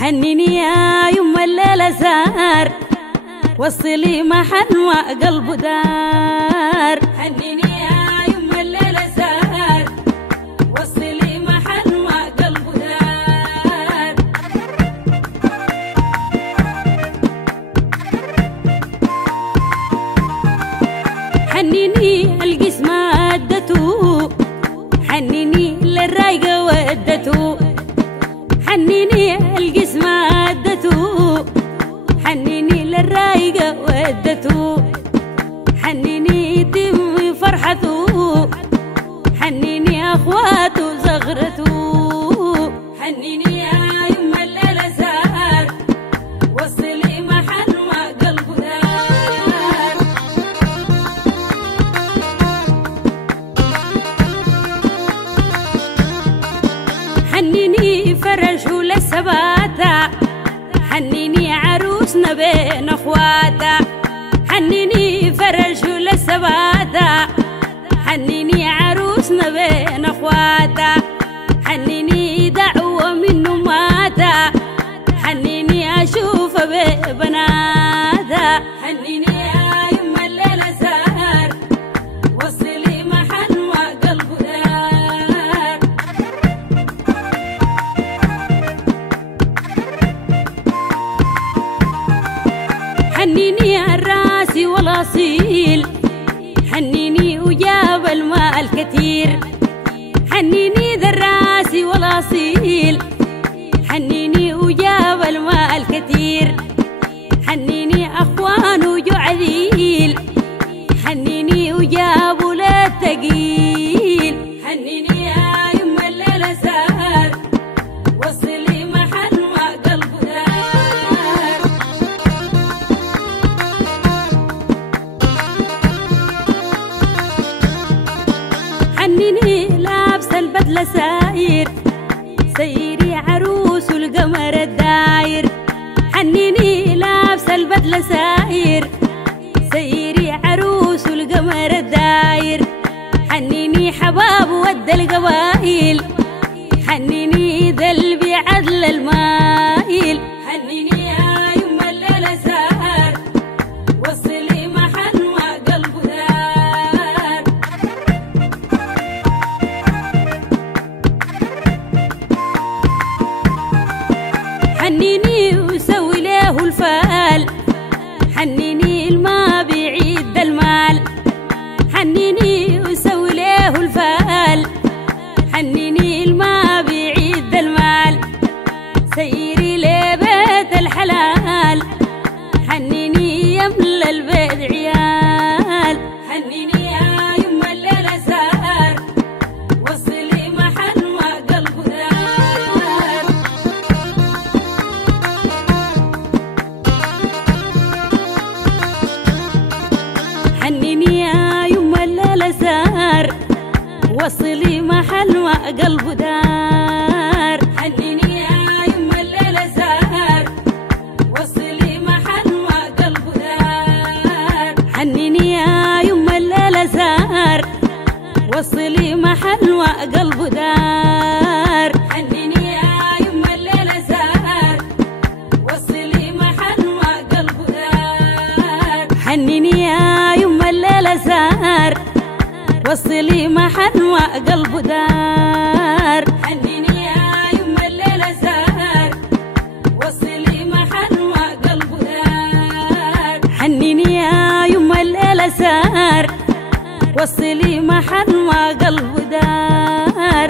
حنيني يا يما الليلة سهر وصلي محن وقلب دار. حنيني يا يما الليلة سهر وصلي محن وقلب دار. حنيني القسم ادته حنيني للرايقة ودته. حنيني القسم ادته حنيني للرايقة ودته. حنيني دمي فرحته حنيني اخواته زغرته. حنيني يا يما الليلة سهر وصلي محن وقلب دار. حنيني فرشه للسباتة حنيني عروسنا بين اخواتا. حنيني فرشه للسباتة حنيني عروسنا بين اخواتا. حنيني دعوة منه ماتا حنيني اشوف ببناتا. حنيني يا يما الليلة سهر وصلي محن وقلب دار. حنيني الراس والاصيل حنيني وجاب الماء الكثير. حنيني ذا الراس والاصيل حنيني وجاب الماء الكثير. حنيني اخوان وجعذيل حنيني وجابوا للثقيل. حنيني يا يما الليلة سهر وصلي محن وقلب دار. حنيني لابسه البدله ساير سيري عروس والقمر الداير. حنيني لابسه البدله ساير سيري عروس والقمر الداير. حنيني حباب ود القبائل حنيني ذلبي عدل المايل. حنيني يا يما الليلة سهر وصلي محن وقلب دار. حنيني وسوي له الفال حنيني الما بيعيد المال. حنيني وسوي له الفال حنيني الما بيعيد المال. سيري لبيت الحلال حنيني يملى البيت عيال. حنيني يا يما الليلة سهر وصلي محن وقلب دار. حنيني يا يما الليلة سهر وصلي محل وقلب دار. حنيني يا يما الليلة سهر وصلي محل وقلب دار. حنيني يا يما الليلة سهر وصلي محل وقلب دار. حنيني يا يما الليلة سهر وصلي محل وقلب دار. حنيني يا يما الليلة سهر وصلي محن وقلب دار. حنيني يا يما الليلة سهر وصلي محن وقلب دار. حنيني يا يما الليلة سهر وصلي محن وقلب دار.